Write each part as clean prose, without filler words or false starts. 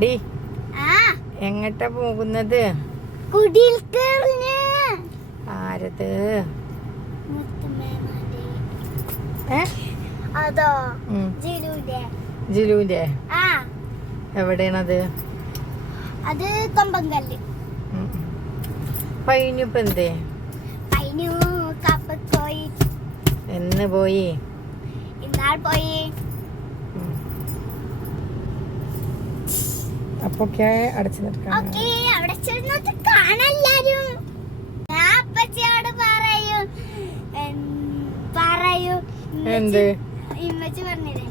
D എങ്ങട്ടാ പോകുന്നത്? ആരത്? ജിലുവിന്റെ എവിടെയാണത്? അത് കൊമ്പങ്കല്ല്. പൈനുപ്പ് എന്തേ? പോയി. എന്ന് പോയി? ഇന്നാൾ പോയി. അപ്പൊ അടച്ചു നിർത്താം. അവിടെ ചെന്നിട്ട് കാണാനും ഞാൻ അപ്പച്ചിയോട് പറയൂ എന്ത് ഇമ്മച്ചി പറഞ്ഞില്ലേ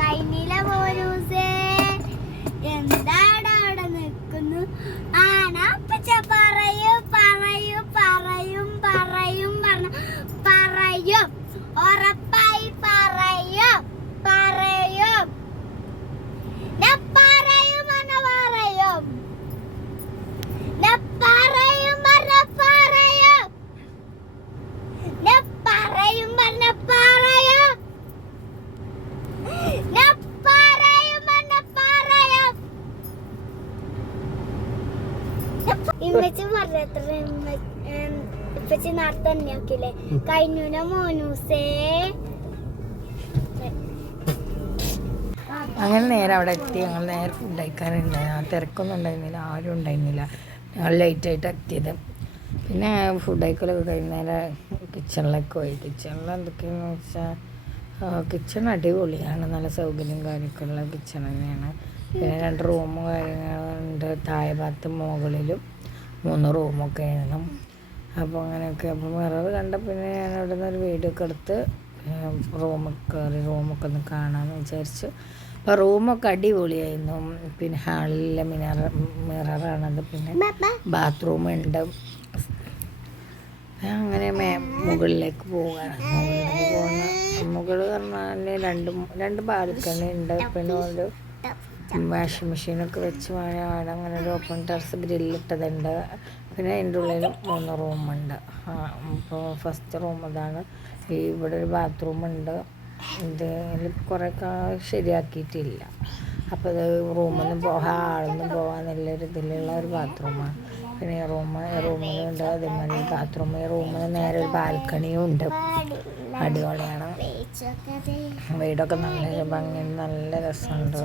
കഴിഞ്ഞില്ല പോലൂസേ എന്താണ് അവിടെ നിൽക്കുന്നു. അപ്പച്ച പറയൂ പറയും ഉറപ്പായി പറയും ഇമ്മച്ചി പറഞ്ഞത്ര ഇപ്പച്ചി നേരത്തെ തന്നെ ആക്കില്ലേ കഴിഞ്ഞ മോനൂസേ. അങ്ങനെ നേരെ അവിടെ എത്തി. ഞങ്ങൾ നേരെ ഫുഡ് കഴിക്കാനുണ്ടായി. ആ തിരക്കൊന്നും ഉണ്ടായിരുന്നില്ല, ആരും ഉണ്ടായിരുന്നില്ല. ഞങ്ങൾ ലേറ്റായിട്ട് എത്തിയത്. പിന്നെ ഫുഡ് കഴിക്കലൊക്കെ കഴിഞ്ഞ് നേരെ കിച്ചണിലേക്ക് പോയി. കിച്ചണിൽ എന്തൊക്കെയാണെന്ന് വെച്ചാൽ കിച്ചൺ അടിപൊളിയാണ്, നല്ല സൗകര്യം കാര്യമൊക്കെയുള്ള കിച്ചൺ തന്നെയാണ്. പിന്നെ 2 റൂമും കാര്യങ്ങളുണ്ട്. താഴെ ഭാഗത്ത് മുകളിലും 3 റൂമൊക്കെ ആയിരുന്നു. അപ്പോൾ അങ്ങനെയൊക്കെ. അപ്പോൾ മിറർ കണ്ട പിന്നെ ഞാൻ അവിടെ നിന്ന് ഒരു വീഡിയോ ഒക്കെ എടുത്ത് റൂമൊക്കെ ഒന്ന് കാണാമെന്ന് വിചാരിച്ചു. അപ്പോൾ റൂമൊക്കെ അടിപൊളിയായിരുന്നു. പിന്നെ ഹാളിലെ മിററാണത്. പിന്നെ ബാത്റൂമുണ്ട്. അങ്ങനെ മുകളിലേക്ക് പോവുകയാണ്. മുകളിൽ പറഞ്ഞാൽ രണ്ട് ബാൽക്കണി ഉണ്ട്. പിന്നെ ഒരു വാഷിംഗ് മെഷീനൊക്കെ വെച്ച് അവിടെ അങ്ങനെ ഒരു ഓപ്പൺ ടെറസ് ഗ്രില്ലിട്ടതുണ്ട്. പിന്നെ അതിൻ്റെ ഉള്ളിലും 3 റൂമുണ്ട്. അപ്പോൾ ഫസ്റ്റ് റൂം ഇതാണ്. ഇവിടെ ഒരു ബാത്റൂമുണ്ട്. ഇതിൽ കുറേ ശരിയാക്കിയിട്ടില്ല. അപ്പോൾ ഇത് ഹാളൊന്നും പോകാമെന്നുള്ളൊരു ഇതിലുള്ള ഒരു ബാത്റൂമാണ്. പിന്നെ റൂമിലുണ്ട് അതേമാതിരി ബാത്റൂം. ഈ റൂമിൽ നേരെ ഒരു ബാൽക്കണിയും ഉണ്ട്. അടിപൊളിയാണ്. വീടൊക്കെ നല്ല ഭംഗി, നല്ല രസമുണ്ട്.